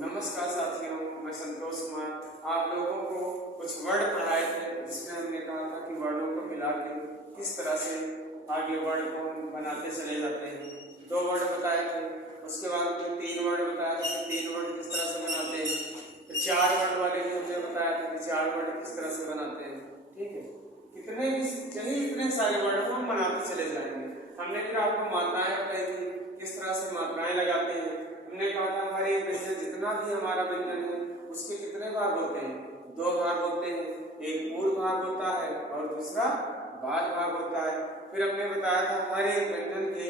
नमस्कार साथियों, मैं संतोष कुमार आप लोगों को कुछ वर्ड पढ़ाए थे जिसमें हमने कहा था कि वर्डों को मिला के किस तरह से आगे वर्ड को बनाते चले जाते हैं। 2 वर्ड बताए थे, उसके बाद 3 वर्ड बताए थे, 3 वर्ड किस तरह से बनाते हैं। फिर 4 वर्ड वाले भी हमने बताया था कि 4 वर्ड किस तरह से बनाते हैं। ठीक है, कितने भी चलिए इतने सारे वर्ड को हम बनाते चले जाएंगे। हमने फिर आपको मात्राएं बताई थी, किस तरह से मात्राएं लगाते हैं। हमने कहा था हमारे व्यंजन जितना भी हमारा व्यंजन है उसके कितने भाग होते हैं, 2 भाग होते हैं, एक पूर्व भाग होता है और दूसरा बाद भाग होता है। फिर हमने बताया था हर एक व्यंजन के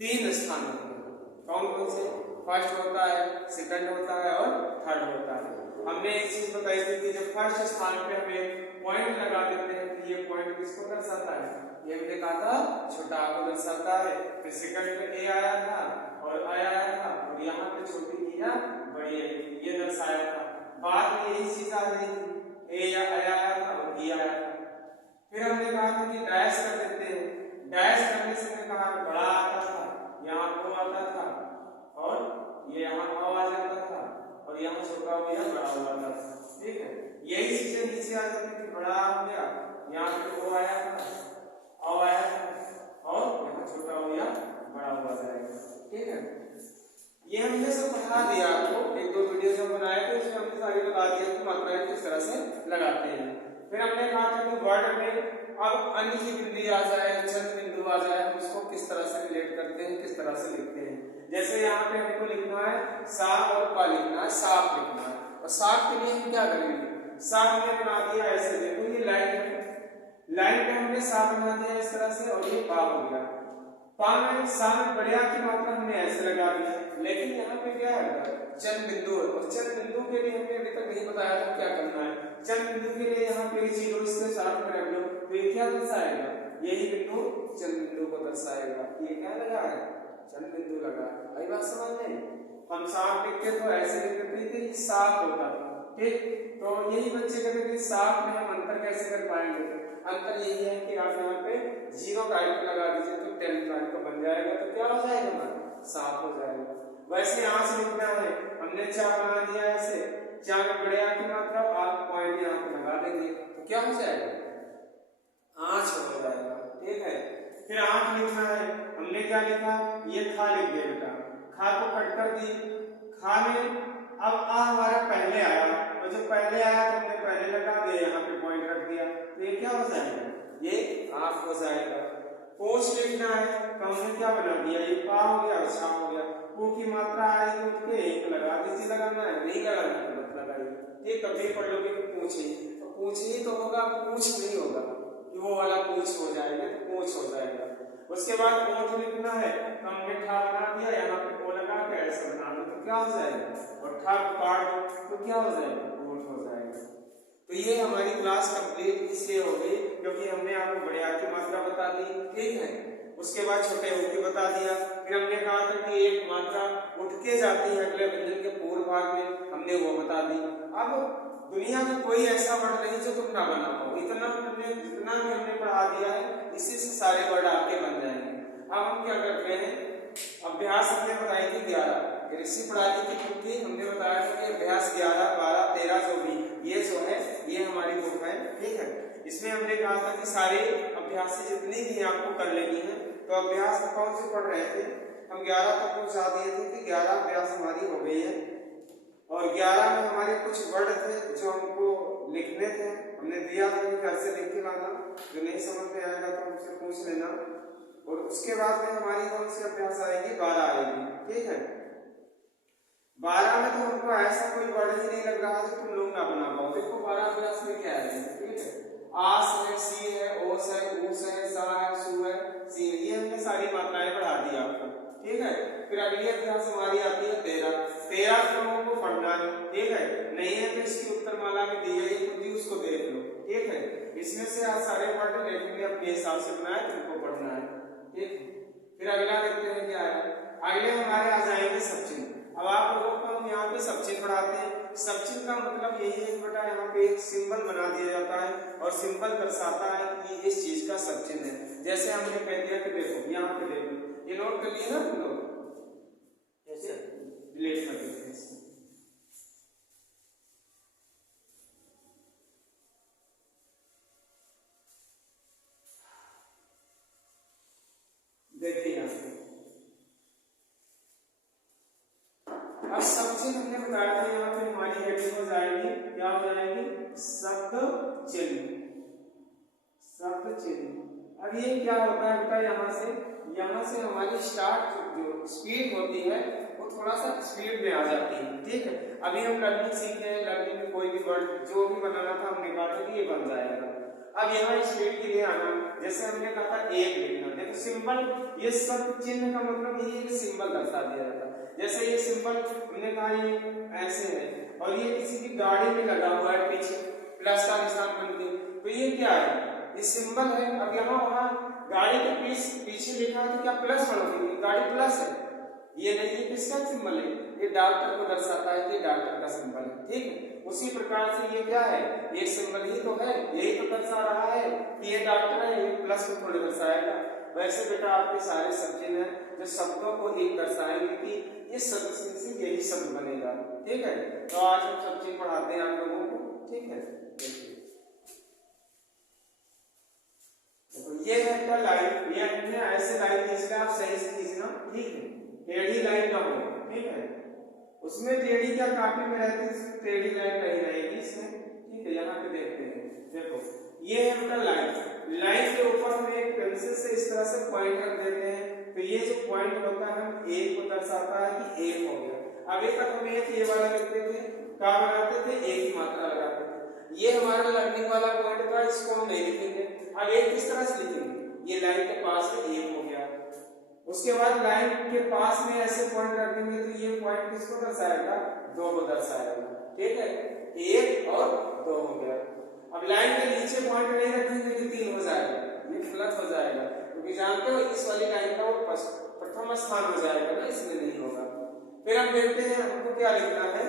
3 स्थान होते हैं। कौन कौन से? फर्स्ट होता है, सेकंड होता है और थर्ड होता है। हमने एक चीज बताई थी कि जब फर्स्ट स्थान पे हमें पॉइंट लगा देते हैं तो ये पॉइंट किसको दर्शाता है, ये हमने कहा था छोटा आ को दर्शाता है। फिर सेकंड पे ए आया था और आया था और यहाँ पे छोटी या बड़ी ये दर्शाया था। बाद में यही चीज आ गई थी, ए या आया था और ई आया था। फिर हमने कहा था कि डैश कर देते हैं, डैश करने से हमने कहा बड़ा आता था, यहाँ ओ आता था और ये यहाँ ओ आ जाता था और यहाँ छोटा हो गया बड़ा हो जाता था। ठीक है, यही चीजें नीचे आ जाती थी, बड़ा हो गया, यहाँ पे ओ आया था, ओ आया था और यहाँ छोटा हो गया बड़ा हुआ जाएगा। ठीक है, ये हमने सब बता दिया आपको, 1-2 वीडियो जो बनाए थे उसमें हमने सारी बता दिया कि मात्राएं किस तरह से लगाते हैं। फिर हमने कहा था कि वर्ड में अब अन्य की बिंदु आ जाए, चंद बिंदु आ जाए, हम उसको किस तरह से रिलेट करते हैं, किस तरह से लिखते हैं। जैसे यहाँ पे हमको लिखना है साफ और पा लिखना है, साफ लिखना है। और साफ के लिए हम क्या करेंगे, साफ हमने बना दिया ऐसे, देखो ये लाइन है, लाइन पे हमने साफ बना दिया इस तरह से और ये पा हो गया। पा में सा में बढ़िया की मात्रा हमने ऐसे लगा दी, लेकिन यहाँ पे क्या है चंद बिंदु है और चंद बिंदु के लिए हमने अभी तक नहीं बताया था क्या करना है। चंद बिंदु के लिए यहाँ पे 0 इसके साथ में रख लो तो ये क्या दर्शाएगा, यही बिंदु चंद बिंदु को दर्शाएगा। ये क्या लगा है, चंद बिंदु लगा है। आई बात समझ में? हम साफ लिखते तो ऐसे लिखते थे, साफ होता था। ठीक, तो यही बच्चे कहते थे साफ में हम अंतर कैसे कर पाएंगे। अंतर यही है कि आप यहाँ पे 0 टाइप लगा दीजिए तो 10 टाइप का बन जाएगा, तो क्या हो जाएगा हमारा, साफ हो जाएगा। वैसे यहाँ से लिखना है, हमने 4 बना दिया ऐसे, 4 में बड़े आ की मात्रा आप पॉइंट यहाँ पे लगा देंगे तो क्या हो जाएगा, 8 हो जाएगा। ठीक है, फिर 8 लिखना है, हमने क्या लिखा, ये खा लिख दिया बेटा, खा को कट कर दी, खा में अब आ हमारा पहले आया और जो पहले आया तो हमने पहले लगा दिया, यहाँ पे पॉइंट रख दिया तो ये क्या हो जाएगा, ये आफ हो जाएगा। पोच लिखना है तो हमने क्या बना दिया, ये पा हो गया और छा हो गया। पू की मात्रा आएगी उठ के एक लगा दीजिए, लगाना है नहीं लगाना तो मत लगाइए। ये कभी पढ़ लोगे कि पूछे तो पूछ ही तो होगा, पूछ नहीं होगा कि वो वाला पूछ हो जाएगा तो पूछ हो जाएगा। उसके बाद ओठ लिखना है तो हमने ठा बना दिया, यहाँ पे ओ लगा के ऐसा बना दो तो क्या हो जाएगा, और ठा काट दो तो क्या हो जाएगा, ओठ हो जाएगा। तो ये हमारी क्लास कंप्लीट इसलिए हो गई क्योंकि हमने आपको बड़े आ की मात्रा बता दी। ठीक है, उसके बाद छोटे ओ की बता दिया। फिर हमने कहा था कि एक मात्रा उठ के जाती है अगले व्यंजन के पूर्व भाग में, हमने वो बता दी। अब दुनिया में कोई ऐसा वर्ड नहीं जो तुम ना बना पाओ, इतना हमने जितना भी हमने पढ़ा दिया है इसी से सारे वर्ड आपके बन जाएंगे। अब हम क्या करते हैं, अभ्यास हमने बताई थी 11 ऋषि पढ़ाई थी, क्योंकि हमने बताया था कि अभ्यास 11, 12, 13 जो भी ये जो है ये हमारी बुक है। ठीक है, इसमें हमने कहा था कि सारे अभ्यास जितनी भी आपको कर लेनी है। तो अभ्यास में कौन से पढ़ रहे थे हम, 11 तक पहुंचा दिए थे कि 11 अभ्यास हमारी हो गई है और 11 में हमारे कुछ वर्ड थे जो हमको लिखने थे, हमने दिया था कि घर से लिख के लाना, जो नहीं समझ में आएगा तो हमसे पूछ लेना। और उसके बाद में हमारी कौन सी अभ्यास आएगी, 12 आएगी। ठीक है, 12 में तो हमको ऐसा कोई वर्ड ही नहीं लग रहा जो तुम लोग ना बना पाओ। देखो 12 अभ्यास में क्या है, ठीक है, आस है, सी है, ओस है, ऊस है, सा है, सु है, सी है, ये हमने सारी मात्राएं पढ़ा दी आपको। ठीक है, फिर अगली अभ्यास हमारी आती है 13। 13 क्रमों को पढ़ना है। ठीक है, नहीं है तो इसकी उत्तरमाला में दी गई खुद ही उसको देख लो। ठीक है, इसमें से आज सारे वर्ड लेकिन अपने हिसाब से बनाए तुमको पढ़ना है। ठीक है, फिर अगला देखते हैं क्या है, अगले हमारे आ जाएंगे सब चिन्ह। अब आप लोगों को हम यहाँ पे सब चिन्ह पढ़ाते हैं। सब चिन्ह का मतलब यही है बेटा, यहाँ पे एक सिंबल बना दिया जाता है और सिंबल दर्शाता है कि इस चीज का सब चिन्ह है। जैसे हमने कह दिया कि देखो यहाँ पे देखो, ये नोट कर लिए ना तुम लोग, जैसे डिलीट कर देते हैं। ये हो जाएगी, क्या हो जाएगी, शब्द चिन्ह, शब्द चिन्ह। अब ये क्या होता है बेटा, यहाँ से हमारी स्टार्ट जो स्पीड होती है वो थोड़ा सा स्पीड में आ जाती है, ठीक है। अभी हम लर्निंग सीख रहे हैं, लर्निंग में कोई भी वर्ड जो भी बनाना था हमने कहा था कि ये बन जाएगा। अब यहाँ स्पीड के लिए आना, जैसे हमने कहा था एक लिखना, देखो सिंबल, ये शब्द चिन्ह का मतलब ये एक सिंबल दर्शा दिया जाता है। जैसे ये सिंबल हमने कहा ये ऐसे है और ये किसी की गाड़ी में लगा हुआ है पीछे प्लस का निशान बन के, तो ये क्या है, ये सिंबल है। अब यहाँ वहां गाड़ी के पीछे लिखा है तो क्या प्लस बनोगे, गाड़ी प्लस है, ये नहीं, ये किसका सिंबल है, ये डॉक्टर को दर्शाता है कि डॉक्टर का सिंबल है, ठीक है। उसी प्रकार से ये क्या है, ये सिंबल ही तो है, यही तो दर्शा रहा है कि ये डॉक्टर है, ये प्लस को थोड़े दर्शाएगा। वैसे बेटा आपके सारे शब्द हैं जो शब्दों को एक दर्शाएंगे कि ये शब्द से यही शब्द बनेगा, ठीक है। तो आज हम सब चीज पढ़ाते हैं आप लोगों को, ठीक है। तो ये है क्या लाइन, ये हमने ऐसे लाइन खींचना, आप सही से खींचना, ठीक है, टेढ़ी लाइन ना हो, ठीक है। उसमें टेढ़ी क्या काफी में रहती है, टेढ़ी लाइन नहीं रहेगी इसमें, ठीक है। यहाँ पे देखते हैं, देखो ये है बेटा लाइन, लाइन के ऊपर हम एक पेंसिल से इस तरह से पॉइंट रख देते हैं, तो ये जो पॉइंट होता है हम एक को दर्शाता है कि एक हो गया। अभी तक हम एक ये वाला लिखते थे, क्या बनाते थे, एक ही मात्रा लगाते थे, ये हमारा लर्निंग वाला पॉइंट था, इसको हम नहीं लिखेंगे। अब एक किस तरह से लिखेंगे, ये लाइन के पास में एक हो गया, उसके बाद लाइन के पास में ऐसे पॉइंट रखेंगे तो ये पॉइंट किसको दर्शाएगा, दो को दर्शाएगा, ठीक है, एक और दो हो गया। अब लाइन के नीचे पॉइंट नहीं रखेंगे कि तीन हो जाएगा, ये गलत हो जाएगा, क्योंकि जानते हो इस वाली लाइन का वो प्रथम स्थान हो जाएगा ना, इसमें नहीं होगा। फिर हम देखते हैं हमको क्या लिखना है,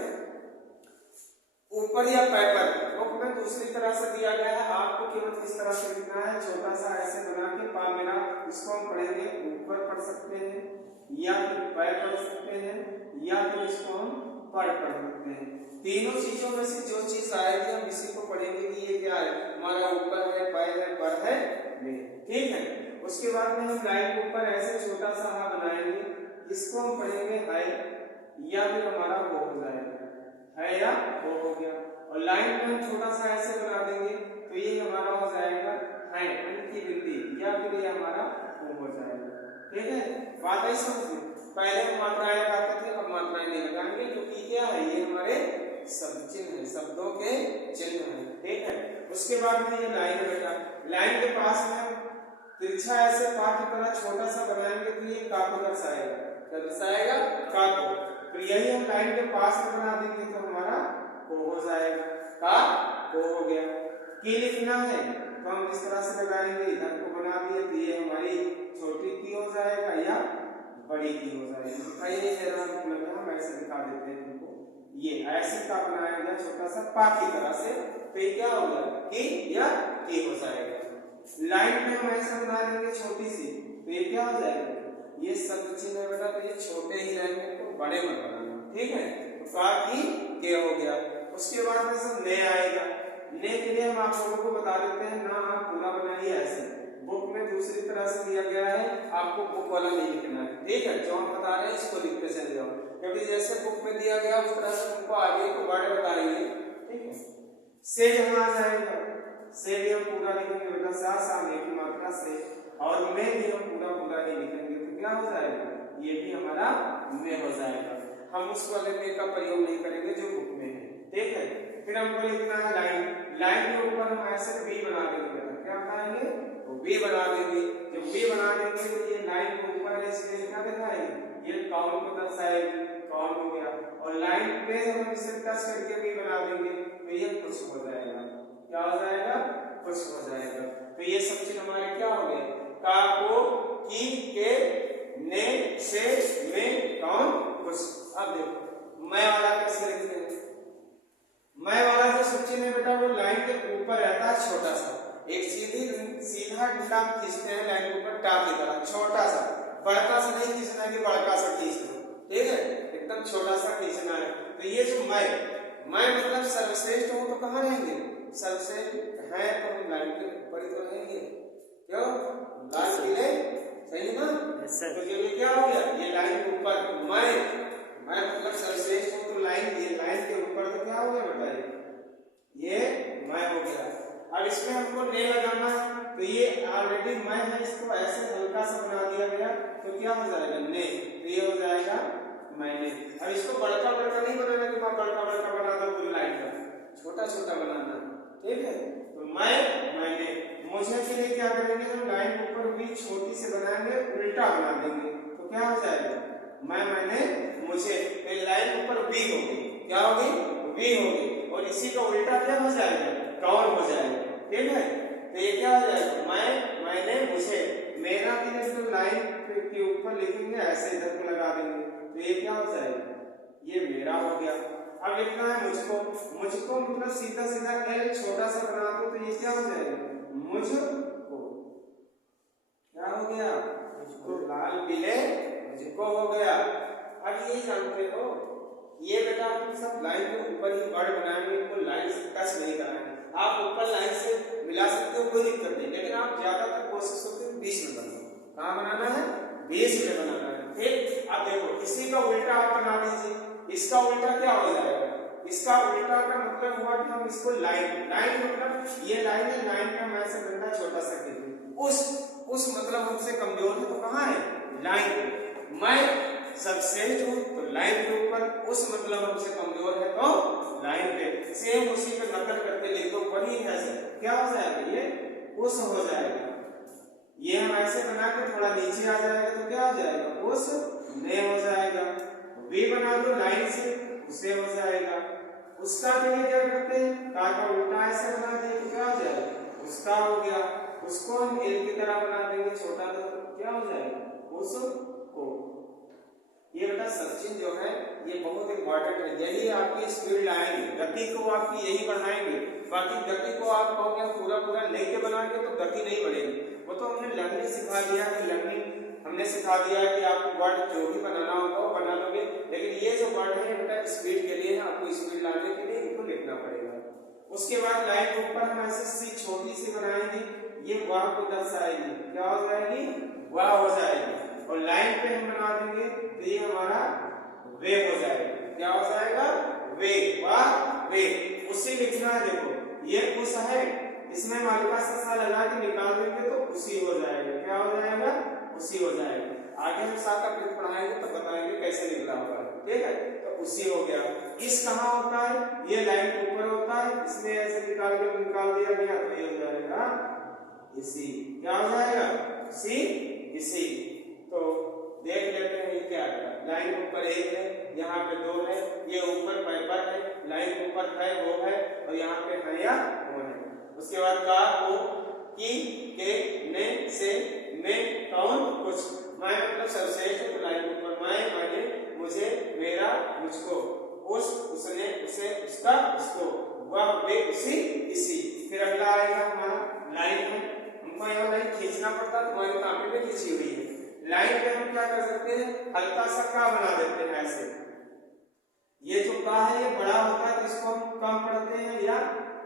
ऊपर या पैर पर, बुक में दूसरी तरह से दिया गया है, आपको केवल इस तरह से लिखना है, छोटा सा ऐसे बना के पामेरा, इसको हम पढ़ेंगे ऊपर पढ़ सकते हैं या फिर पैर पढ़ सकते हैं या फिर इसको हम पर पढ़ सकते हैं। तीनों चीजों में से जो चीज आएगी हम इसी को पढ़ेंगे कि ये क्या है, हमारा ऊपर है, पैर है, पर है, ठीक है। उसके बाद में हम लाइन के ऊपर ऐसे छोटा सा हा बनाएंगे, इसको हम पढ़ेंगे है या फिर हमारा वो हो जाएगा, है या वो हो गया। और लाइन में हम छोटा सा ऐसे बना देंगे तो ये हमारा हो जाएगा है की बिंदी, या फिर ये हमारा वो हो जाएगा, ठीक है। बात है समझ में, पहले हम मात्राएं लगाते थे, अब मात्राएं नहीं लगाएंगे, क्योंकि क्या है, ये हमारे शब्द चिन्ह है, शब्दों के चिन्ह है, ठीक है। उसके बाद में ये लाइन है बेटा, लाइन के पास में हम तिरछा ऐसे पा की तरह छोटा सा बनाएंगे तो ये का को दर्शाएगा, क्या दर्शाएगा, का को। तो यही हम लाइन के पास में बना देंगे तो हमारा को हो जाएगा, का को हो गया। की लिखना है तो हम इस तरह से लगाएंगे, इधर को बना दिए तो ये हमारी छोटी की हो जाएगा या बड़ी की हो जाएगी। दिखाइए जरा, हम ऐसे दिखा देते हैं तुमको, ये ऐसे का बनाया गया छोटा सा पा की तरह से, तो ये क्या होगा, की या की हो जाएगा। लाइन में हम ऐसे बना देंगे छोटी सी, तो ये क्या हो जाएगा, ये शब्द चिन्ह है बेटा, तो ये छोटे ही रहेंगे तो बड़े मत बनाना, ठीक है। तो का की के हो गया। उसके बाद में सब ने आएगा, ने के लिए हम आप लोगों को बता देते हैं ना, आप पूरा बनाइए ऐसे, बुक में दूसरी तरह से दिया गया है, आपको बुक वाला नहीं लिखना है, ठीक है। जो हम बता रहे हैं इसको लिखते चले जाओ, क्योंकि जैसे बुक में दिया गया उस तरह से तुमको आगे को वर्ड बताएंगे, ठीक है। से जहां आ जाएगा, से भी हम पूरा लिखेंगे बेटा, सा सामने की मात्रा से, और में भी हम पूरा पूरा ही लिखेंगे तो क्या हो जाएगा, ये भी हमारा में हो जाएगा। हम उस वाले में का प्रयोग नहीं करेंगे जो बुक में है, ठीक है। फिर हमको लिखना है लाइन, लाइन के ऊपर हम ऐसे वी बना देंगे, क्या बनाएंगे, तो वी बना देंगे। जब वी बना देंगे तो ये लाइन के ऊपर है, इसलिए क्या दिखाएंगे, ये कौन को दर्शाएगी, कौन हो गया। और लाइन पे हम इसे टच करके वी बना देंगे तो ये कुछ हो जाएगा, क्या हो जाएगा, कुछ हो जाएगा। तो ये सब चीज हमारे क्या हो गए, का को की के ने से में कौन कुछ। अब देखो मैं वाला कैसे लिखते हैं, मैं वाला जो सब चीज है बेटा वो लाइन के ऊपर रहता है छोटा सा, एक सीधा डंडा खींचते हैं लाइन के ऊपर टाप की तरह, छोटा सा, बड़का सा नहीं खींचना है कि बड़का सा खींच लो, ठीक है, एकदम छोटा सा खींचना है। तो ये जो मैं मतलब सर्वश्रेष्ठ हूं तो कहाँ रहेंगे, सर्वश्रेष्ठ है तो हम लाइन के ऊपर ही तो रहेंगे, क्यों, लाइन के सही ना। तो ये क्या हो गया, ये लाइन के ऊपर मैं मतलब सर्वश्रेष्ठ हूं तो लाइन, ये लाइन के ऊपर तो क्या हो गया मैं हो गया। अब इसमें हमको ने लगाना है, तो ये ऑलरेडी मैं है, इसको ऐसे हल्का सा बना दिया गया, तो क्या हो जाएगा ने, तो ये हो जाएगा मैंने। अब इसको बड़का बड़का नहीं बनाना कि मैं बड़का बड़का बना दो पूरी लाइन का, छोटा छोटा बनाना, ठीक है। तो मैंने, मुझे के लिए क्या करेंगे, हम लाइन के ऊपर भी छोटी से बनाएंगे, उल्टा बना देंगे, तो क्या हो जाएगा मैंने मुझे, तो लाइन के ऊपर वी होगी, क्या होगी वी होगी, और इसी का उल्टा क्या हो जाएगा कौन हो जाएगा, ठीक है। तो ये क्या हो जाएगा मैंने मुझे, मेरा भी तो लाइन के ऊपर लिखेंगे ऐसे इधर को लगा देंगे, तो ये क्या हो जाएगा ये मेरा हो गया। अब लिखना है मुझको, मुझको मतलब सीधा सीधा एल छोटा सा बना दो, तो ये क्या हो जाएगा मुझको, क्या हो गया मुझको, लाल पीले मुझको हो गया। अब ये जानते हो ये बेटा हम सब लाइन के ऊपर ही वर्ड बनाएंगे, इनको लाइन से टच नहीं कराएंगे। आप ऊपर लाइन से मिला सकते हो, कोई दिक्कत नहीं, लेकिन आप ज्यादातर कोशिश करते हो बीच में बनाओ। कहाँ बनाना है बीच में बनाना है, ठीक। अब देखो इसी का उल्टा आप बना दीजिए, इसका उल्टा क्या हो जाएगा, इसका उल्टा का मतलब हुआ कि हम इसको लाइन मतलब ये लाइन है, लाइन का हम ऐसे डंडा छोटा सा खींचे, उस मतलब हमसे कमजोर है, तो कहाँ है लाइन, मैं सबसेट हूं तो लाइन के ऊपर, उस मतलब हमसे कमजोर है तो लाइन पे, सेम उसी पे नकल करके लिख दो, वही है सर, क्या हो जाएगा ये उस हो जाएगा। ये हम ऐसे बना के थोड़ा नीचे आ जाएगा, तो क्या हो जाएगा उस ने हो जाएगा। वी बना दो लाइन से, उसे हो जाएगा। उसका के लिए क्या करते हैं, का उल्टा ऐसे बना दिए, तो क्या हो जाएगा उसका हो गया। उसको हम एल की तरह बना देंगे छोटा, तो क्या हो जाएगा उसको। ये बेटा सर्चिंग जो है ये बहुत इंपॉर्टेंट है, यही आपकी स्पीड लाएंगे, गति को आपकी यही बढ़ाएंगे। बाकी गति को आप कहोगे पूरा पूरा लेके बनाएंगे तो गति नहीं बढ़ेगी, वो तो हमने लर्निंग सिखा दिया है, लर्निंग हमने सिखा दिया है कि आपको वर्ड जो भी बनाना होगा वो बना लोगे, लेकिन ये जो वर्ड है बेटा स्पीड के लिए है, आपको स्पीड लाने के लिए इनको लिखना पड़ेगा। उसके बाद लाइन के ऊपर हम ऐसे सी छोटी सी बनाएंगे, ये वाह को दर्शाएगी, क्या हो जाएगी वाह हो जाएगी, और लाइन पे हम बना देंगे तो ये हमारा वे हो जाएगा, क्या हो जाएगा वे, वाह वे। उसी लिखना है, देखो ये उस है, इसमें हम हल्का सा लगा के निकाल देंगे तो उसी हो जाएगा, क्या हो जाएगा उसी हो जाएगा। आगे हम साथ अपने पढ़ाएंगे तो बताएंगे कैसे निकला होगा, ठीक है। तो उसी हो गया। इस कहाँ होता है, ये लाइन के ऊपर होता है, इसमें ऐसे निकाल दिया गया तो ये हो जाएगा इसी, क्या हो जाएगा इसी इसी। तो देख लेते हैं ये क्या है, लाइन के ऊपर एक है, यहाँ पे दो है, ये ऊपर पेपर है, लाइन के ऊपर है वो है, और यहाँ पे है या वो है। उसके बाद का को की के ने से में कौन कुछ, मैं मतलब सर्वश्रेष्ठ है, तो लाइन के ऊपर मैं मैंने मुझे मेरा मुझको, उस उसने उसे उसका उसको, वह वे उसी इसी। फिर अगला आएगा हमारा लाइन में, हमको यहाँ लाइन खींचना पड़ता है, तुम्हारी कॉपी में खींची हुई है। लाइन पे हम क्या कर सकते हैं, हल्का सा का बना देते हैं ऐसे, ये जो का है ये बड़ा होता है तो इसको हम कम पढ़ते हैं या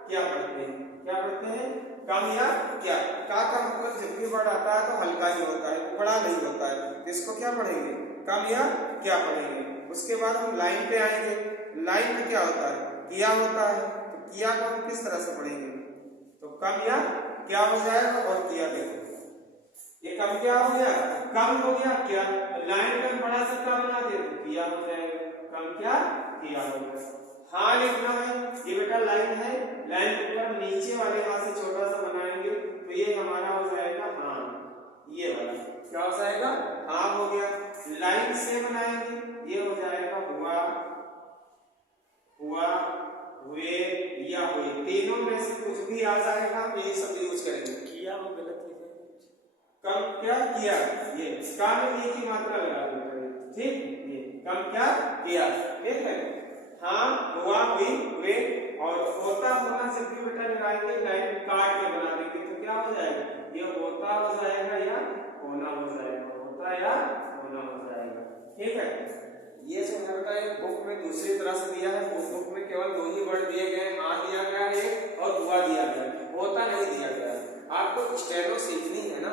क्या पढ़ते हैं, क्या पढ़ते हैं कम या क्या। का मतलब जब भी वर्ड आता है तो हल्का ही होता है, बड़ा नहीं होता है, तो इसको क्या पढ़ेंगे कम या क्या पढ़ेंगे। उसके बाद हम लाइन पे आएंगे, लाइन में क्या होता है किया होता है, तो किया को हम किस तरह से पढ़ेंगे, तो कम या क्या हो जाएगा, और किया देखो ये कम क्या हो गया कम हो गया क्या, लाइन में बड़ा सा का बना दे तो किया हो जाएगा, कम क्या किया हो गया। हाँ लिखना है, ये बेटा लाइन है, लाइन के ऊपर नीचे वाले हाथ से छोटा सा बनाएंगे तो ये हमारा हो जाएगा हाँ, ये वाला क्या हो जाएगा हाँ हो गया। लाइन से बनाएंगे ये हो जाएगा हुआ हुआ हुए या हुए, तीनों में से कुछ भी आ जाएगा हम यही सब यूज करेंगे। किया वो गलत लिखा, कम क्या किया, ये काम में की मात्रा लगा देंगे, ठीक। ये कम क्या किया, ठीक है। हाँ हुआ हुई हुए, और होता होना जब भी बेटा लगाएंगे लाइन काट के बना देंगे तो क्या हो जाएगा, ये होता हो जाएगा या होना हो जाएगा, होता या होना हो जाएगा, ठीक है। ये जो है बेटा एक बुक में दूसरी तरह से दिया है, उस बुक में केवल दो ही वर्ड दिए गए, हाँ दिया गया है और हुआ दिया गया, होता नहीं दिया गया। आपको स्टेनो सीखनी है ना,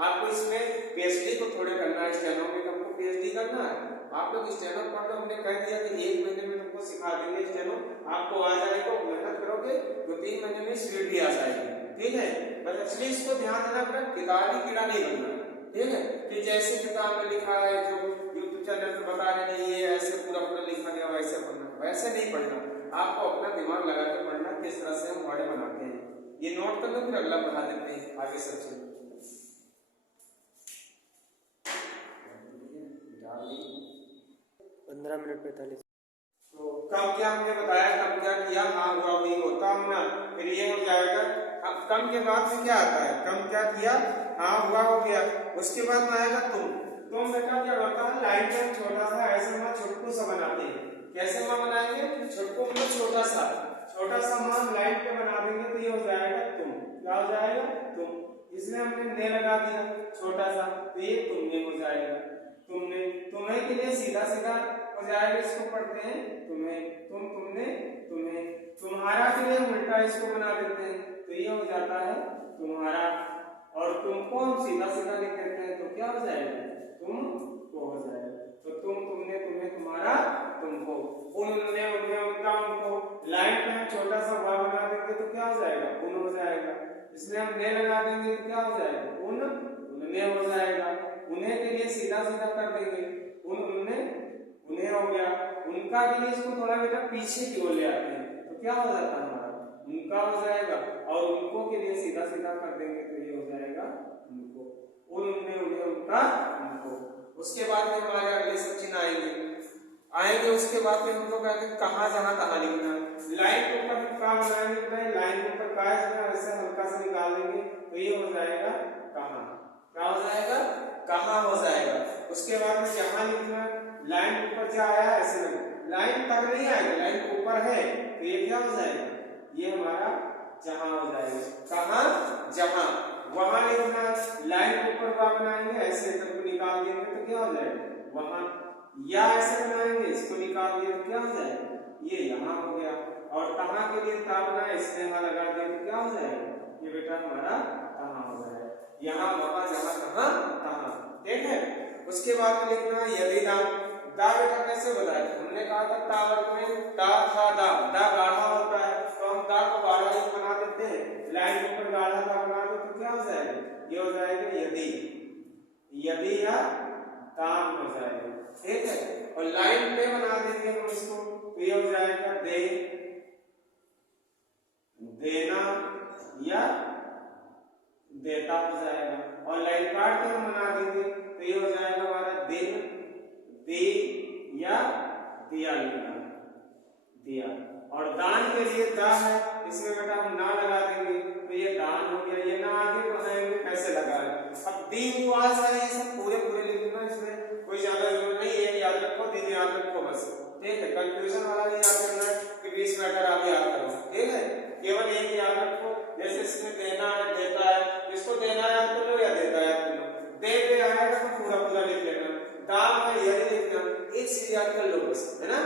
आपको इसमें पीएचडी को थोड़े करना है, स्टेनो में हमको पीएचडी करना है, आप लोग स्टेनो पढ़ लो, हमने कह दिया कि 1 महीने में तुमको सिखा देंगे स्टेनो, आपको आ जाएगा, मेहनत करोगे 2-3 महीने में स्पीड भी आ जाएगी, ठीक है। बस एक्चुअली इसको ध्यान देना अपना किताबी कीड़ा नहीं बनना, ठीक है, कि जैसे किताब में लिखा है जो यूट्यूब चैनल पे बता रहे हैं ये ऐसे पूरा लिखा गया वैसे पढ़ना, वैसे नहीं पढ़ना, आपको अपना दिमाग लगा के पढ़ना किस तरह से हम वर्ड बनाते हैं। ये नोट कर लो, फिर अगला बढ़ा देते हैं आगे सबसे। 15 मिनट 45। तो कम क्या हमने बताया, कम क्या किया, हाँ हुआ वही होता हम ना, फिर ये हो जाएगा। अब कम के बाद में क्या आता है, कम क्या किया, हाँ हुआ हो गया, उसके बाद में आएगा तुम बेटा क्या होता है, लाइन में छोटा सा ऐसे ना छुटकू सा बनाते हैं, कैसे मां बनाएंगे, छुटकू में छोटा सा मान लाइन पे बना देंगे तो ये हो जाएगा तुम, क्या हो जाएगा तुम, इसमें हमने ने लगा दिया छोटा सा तो ये तुमने हो जाएगा, तुमने, तुम्हें के लिए सीधा सीधा हो जाएगा, इसको पढ़ते हैं तुम्हें, तुमने तुम्हें, तुम्हारा के लिए उल्टा इसको बना देते हैं तो ये हो जाता है तुम्हारा, और तुमको हम सीधा सीधा लिख देते हैं तो क्या हो जाएगा, तुमको हो जाएगा, तो तुमने तुम्हें तुम्हारा तुमको, उन्होंने उन्हें उनका उनको, लाइन पे हम छोटा सा हुआ बना देंगे तो क्या हो जाएगा, उन हो जाएगा, इसमें हम ने लगा देंगे तो क्या हो जाएगा, उन्हें हो जाएगा, उन्हें के लिए सीधा सीधा कर देंगे, उन्हें हो गया, उनका के लिए इसको थोड़ा बेटा पीछे की ओर ले आते हैं तो क्या हो जाता है हमारा, उनका हो जाएगा, और उनको के लिए सीधा सीधा कर देंगे तो ये हो जाएगा उनको, उन्हें उनका उनको। उसके बाद में हमारे अगले सब चिन्ह आएंगे, उसके बाद में हम लोग कहते हैं कहाँ जहाँ तहाँ लिखना, लाइन के ऊपर क्या बनाएंगे, लाइन के ऊपर क्या है ऐसे हल्का से निकाल देंगे तो ये हो जाएगा कहाँ, क्या हो जाएगा, कहाँ हो जाएगा। उसके बाद में जहाँ लिखना, लाइन के ऊपर क्या आया ऐसे नहीं, लाइन तक नहीं आएगा, लाइन के ऊपर है तो ये क्या हो जाएगा, ये हमारा जहाँ हो जाएगा, कहाँ जहाँ, वहां लिखना, लाइन के ऊपर वहां बनाएंगे ऐसे को निकाल देंगे तो क्या हो जाएगा वहां, या ऐसे बनाएंगे इसको निकाल दिए तो क्या हो जाएगा, ये यहाँ हो गया, और कहाँ के लिए ता बना इसमें वहां लगा दिए तो क्या हो जाएगा, ये बेटा हमारा कहाँ हो जाएगा, यहाँ वहां जहाँ कहाँ तहाँ, ठीक है। उसके बाद में लिखना यदि दा बेटा कैसे बताया, हमने कहा था ता वर्ग में ता था दा गाढ़ा होता है तो हम दा को गाढ़ा ही बना देते हैं, लाइन के ऊपर गाढ़ा दा बना दो तो क्या हो जाएगा, ये हो जाएगा यदि या दाम हो जाएगा, ठीक है, और लाइन पे बना देंगे हम इसको तो ये हो जाएगा देना या देता हो जाएगा, और लाइन काट के हम बना देंगे तो ये हो जाएगा हमारा दिन दे या दिया लिखना, दिया, और दान के लिए दा है इसमें बेटा हम ना लगा देंगे तो ये दान हो गया, ये ना आगे बनाएंगे कैसे लगा है, अब दिन वास है ये सब पूरे लिखना, इसमें कोई ज्यादा जरूरत नहीं है, याद रखो दिन याद रखो बस, ठीक है, कंफ्यूजन वाला नहीं याद करना कि 20 मैटर आप याद करो, ठीक है, केवल एक याद रखो, जैसे इसमें देना है देता है, इसको देना याद कर लो या देता याद कर लो, दे पे आएगा तो पूरा लिख लेना, दाम है यदि लिखना, एक चीज याद कर लो बस, है ना।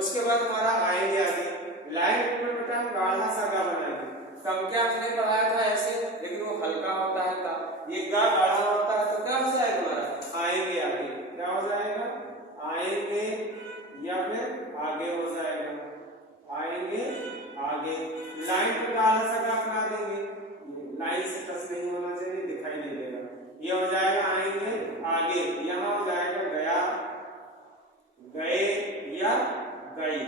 उसके बाद हमारा आएंगे आगे, लाइन ऊपर बेटा हम गाढ़ा सा गा बनाएंगे, कम क्या हमने पढ़ाया था ऐसे, लेकिन वो हल्का होता है था, ये गा गाढ़ा होता है तो क्या हो जाएगा हमारा, आएंगे आगे, क्या हो जाएगा, आएंगे या फिर आगे हो जाएगा, आएंगे आगे, लाइन पे गाढ़ा सा गा बना देंगे, लाइन से टच नहीं होना चाहिए, दिखाई नहीं देगा, ये हो जाएगा आएंगे आगे, यहाँ हो जाएगा गया गए या गई,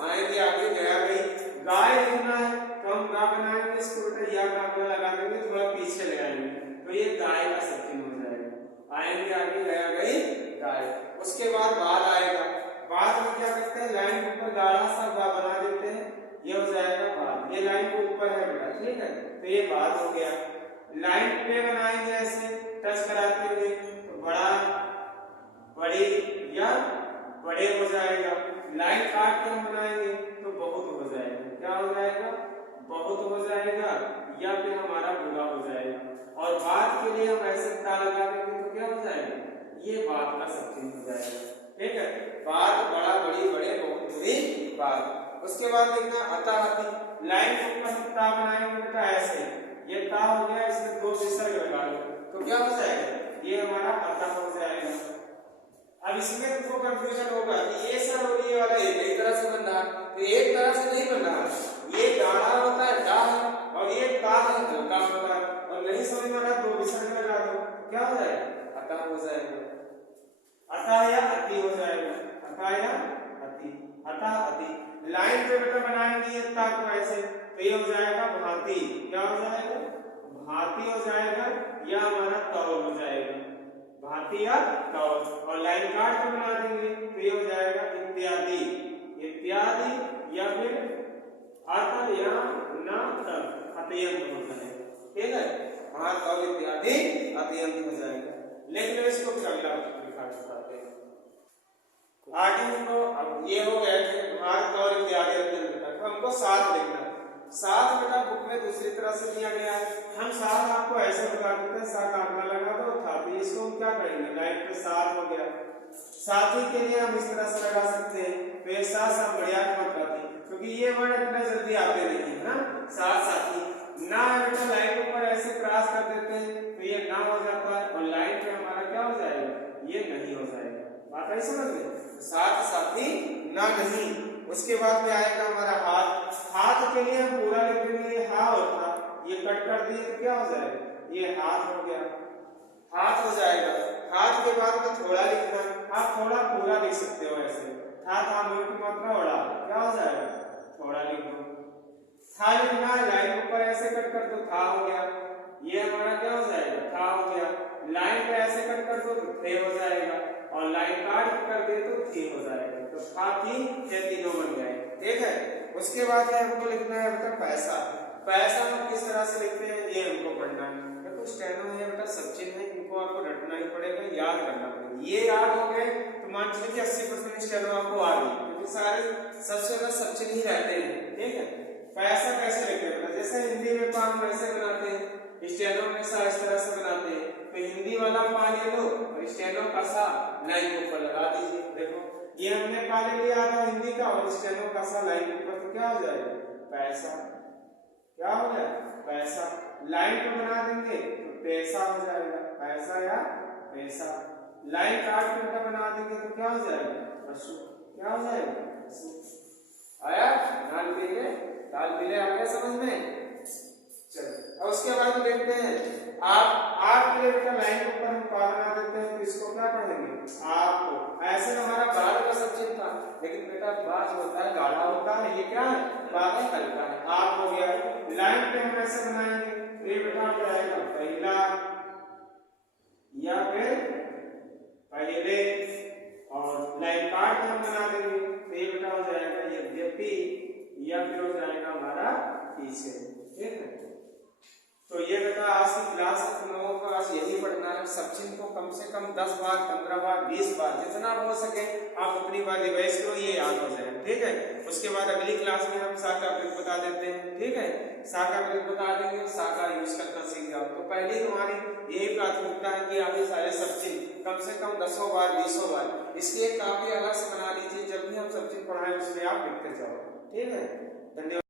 आएंगे आगे गया गई, गाय लिखना है तो हम गा बनाएंगे, इसको बेटा या गा लगा देंगे, थोड़ा पीछे ले आएंगे तो ये गाय का सब चिन्ह हो जाएगा, आएंगे आगे गया गई गाय। उसके बाद आएगा, बाद में क्या करते हैं, लाइन के ऊपर गाढ़ा सा गा बना देते हैं, ये हो जाएगा बाद, ये लाइन के ऊपर है बेटा, ठीक है, तो ये बाद हो गया, लाइन पे बनाएंगे ऐसे टच कराते हुए तो बड़ा बड़ी या बड़े हो जाएगा, लाइन काट के हम बनाएंगे तो बहुत हो जाएगा, क्या हो जाएगा, बहुत हो जाएगा, या फिर हमारा बुरा हो जाएगा, और बात के लिए हम ऐसे ता लगा देंगे तो क्या हो जाएगा, ये बात का सब चिन्ह हो जाएगा, ठीक है, बात बड़ा बड़ी बड़े बहुत बुरी बात। उसके बाद देखना अतः अति, लाइन के ऊपर ता बनाएंगे बेटा ऐसे, ये ता हो गया, इसमें 2 विसर्ग लगा लो तो क्या हो जाएगा, ये हमारा अतः हो जाएगा। अब अब इसमें तो कंफ्यूजन होगा कि ये सर और ये वाला एक तरह से बन रहा, तो एक तरह से नहीं बन रहा, ये गाढ़ा होता है डा है और ये का है हल्का होता है, और नहीं समझ में आ रहा दो विसर्ग लगा दो, क्या हो जाएगा अतः हो जाएगा, अतः या अति हो जाएगा, अतः या अति, अतः अति। लाइन पे बेटा बनाएंगे ये ता को ऐसे, तो ये हो जाएगा भांति, क्या हो जाएगा भांति हो जाएगा, या हमारा तौल हो जाएगा, भांति या तौल, और लाइन काट के बना देंगे तो ये हो जाएगा इत्यादि, इत्यादि या फिर अत या न तब अत्यंत हो जाएगा, ठीक है, वहां तौल इत्यादि अत्यंत हो जाएगा। लेकिन इसको अगला लिखा बताते हैं आगे हमको, अब ये हो गया कि भाग तौल इत्यादि अत्यंत तक, तो हमको साथ लिखना है। साथ बेटा बुक में दूसरी तरह से दिया गया है, हम साथ आपको ऐसे बता देते हैं, साथ आंकड़ा लगा दो था, तो इसको हम क्या करेंगे लाइन पे साथ हो गया, साथी के लिए हम इस तरह से लगा सकते हैं, तो ये साथ साथ बढ़िया मत आती, क्योंकि ये वर्ड इतना जल्दी आते नहीं है ना, साथ साथी ना बेटा लाइन ऊपर ऐसे क्रॉस कर देते हैं तो ये ना हो जाता है, और लाइन पे हमारा क्या हो जाएगा ये नहीं हो जाएगा, बात है समझ में, साथ साथी ना नहीं। उसके बाद में आएगा हमारा हाथ, हाथ के लिए हम पूरा लिख देंगे, ये हा होता, ये कट कर दिए तो क्या हो जाएगा ये हाथ हो गया, हाथ हो जाएगा। हाथ के बाद में थोड़ा लिखना, आप थोड़ा पूरा लिख सकते हो ऐसे, था की मात्रा बड़ा, क्या हो जाएगा थोड़ा लिख दो, था लिखना लाइन ऊपर ऐसे कट कर दो था हो गया, ये हमारा क्या हो जाएगा था हो गया, लाइन पे ऐसे कट कर दो तो थे हो जाएगा, और लाइन काट कर दे तो थी हो जाएगा, तो था थी ये तीनों बन गए, ठीक है। उसके बाद में हमको लिखना है बेटा पैसा, पैसा हम किस तरह से लिखते हैं ये हमको पढ़ना है, देखो स्टेनो है बेटा सब चिन्ह है, इनको आपको रटना ही पड़ेगा, याद करना पड़ेगा, ये याद हो गए तो मान लीजिए 80% स्टेनो आपको आ गई, क्योंकि सारे सबसे ज्यादा सब चिन्ह ही रहते हैं, ठीक है। पैसा कैसे लिखते हैं, जैसे हिंदी में पाम कैसे बनाते हैं, स्टेनो में सा इस तरह से बनाते हैं, तो हिंदी वाला पा ले लो और स्टेनो का सा लाइन के ऊपर लगा दीजिए, देखो ये हमने पा ले लिया था हिंदी का, और स्टेनो का सा लाइन के ऊपर, तो क्या हो जाएगा पैसा, क्या हो गया पैसा, लाइन को बना देंगे तो पैसा हो जाएगा, पैसा या पैसा, लाइन काट के बना देंगे तो क्या हो जाएगा पशु, क्या हो जाएगा पशु, आया लाल पीले लाल पीले आ गया समझ में। चलो और उसके बाद देखते हैं आप के लिए बेटा लाइन के ऊपर हम पा बना देते हैं, तो इसको क्या पढ़ेंगे आपको, ऐसे हमारा बाल का सब चिन्ह था, लेकिन बेटा बाल होता है गाढ़ा होता है, ये क्या है बाल है हल्का है, आप हो गया, लाइन पे हम ऐसे बनाएंगे तो ये बेटा क्या आएगा पहला या फिर पहले, और लाइन काट के हम बना देंगे तो ये बेटा हो जाएगा यद्यपि, या फिर हो जाएगा हमारा पीछे, ठीक है। तो ये बेटा आज की क्लास तुम लोगों को आज यही पढ़ना है, सब चिन्ह को कम से कम 10 बार 15 बार 20 बार जितना हो सके आप अपनी बार रिवाइज करो, ये याद हो जाए, ठीक है। उसके बाद अगली क्लास में हम सा का प्रयोग बता देते हैं, ठीक है, सा का प्रयोग बता देंगे, सा का यूज करना सीख जाओ, तो पहले तुम्हारी यही प्राथमिकता है कि आप ये सारे सब चिन्ह कम से कम 10 बार 20 बार, इसकी एक काफी अलग से बना लीजिए, जब भी हम सब चिन्ह पढ़ाएं उसमें आप लिखते जाओ, ठीक है। धन्यवाद।